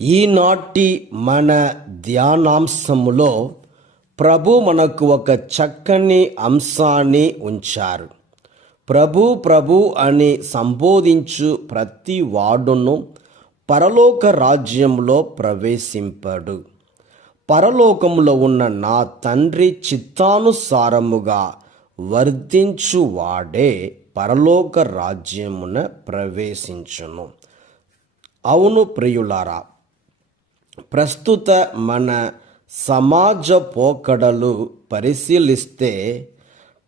ఈనాటి మన ధ్యానాంశములో ప్రభు మనకు ఒక చక్కని అంశాన్ని ఉంచారు. ప్రభు అని సంబోధించు ప్రతి వాడును పరలోక రాజ్యంలో ప్రవేశింపడు. పరలోకములో ఉన్న నా తండ్రి చిత్తానుసారముగా వర్తించువాడే పరలోక రాజ్యమున ప్రవేశించును. అవును ప్రియులారా, ప్రస్తుత మన సమాజ పోకడలు పరిశీలిస్తే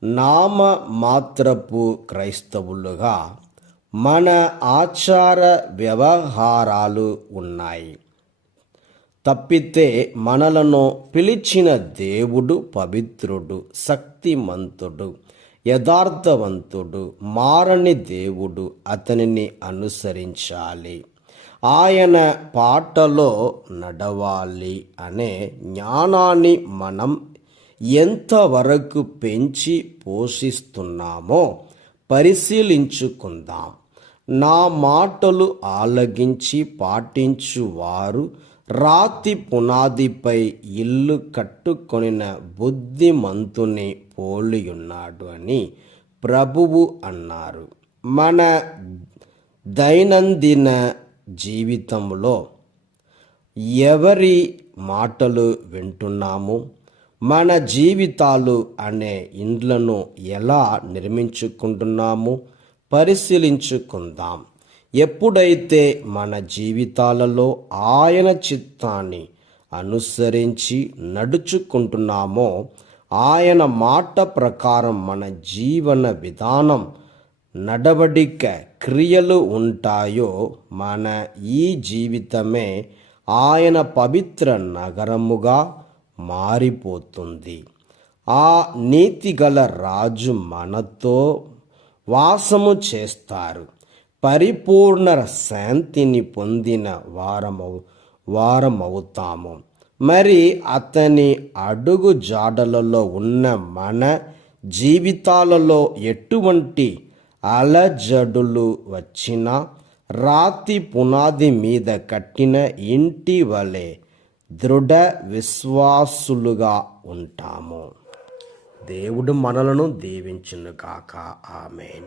నామ మాత్రపు క్రైస్తవులుగా మన ఆచార వ్యవహారాలు ఉన్నాయి. తప్పితే మనలను పిలిచిన దేవుడు పవిత్రుడు, శక్తిమంతుడు, యథార్థవంతుడు, మారని దేవుడు. అతనిని అనుసరించాలి, ఆయన పాటలో నడవాలి అనే జ్ఞానాన్ని మనం ఎంతవరకు పెంచి పోషిస్తున్నామో పరిశీలించుకుందాం. నా మాటలు ఆలకించి పాటించువారు రాతి పునాదిపై ఇల్లు కట్టుకొనిన బుద్ధిమంతుని పోలియున్నాడు అని ప్రభువు అన్నారు. మన దైనందిన జీవితంలో ఎవరి మాటలు వింటున్నాము? మన జీవితాలు అనే ఇండ్లను ఎలా నిర్మించుకుంటున్నాము పరిశీలించుకుందాం. ఎప్పుడైతే మన జీవితాలలో ఆయన చిత్తాన్ని అనుసరించి నడుచుకుంటున్నామో, ఆయన మాట ప్రకారం మన జీవన విధానం, నడవడిక, క్రియలు ఉంటాయో, మన ఈ జీవితమే ఆయన పవిత్ర నగరముగా మారిపోతుంది. ఆ నీతిగల రాజు మనతో వాసము చేస్తారు. పరిపూర్ణ శాంతిని పొందిన వారమవుతాము. మరి అతని అడుగు జాడలలో ఉన్న మన జీవితాలలో ఎటువంటి అలజడులు వచ్చినా రాతి పునాది మీద కట్టిన ఇంటి వలె దృఢ విశ్వాసులుగా ఉంటాము. దేవుడు మనలను దీవించును గాక. ఆమేన్.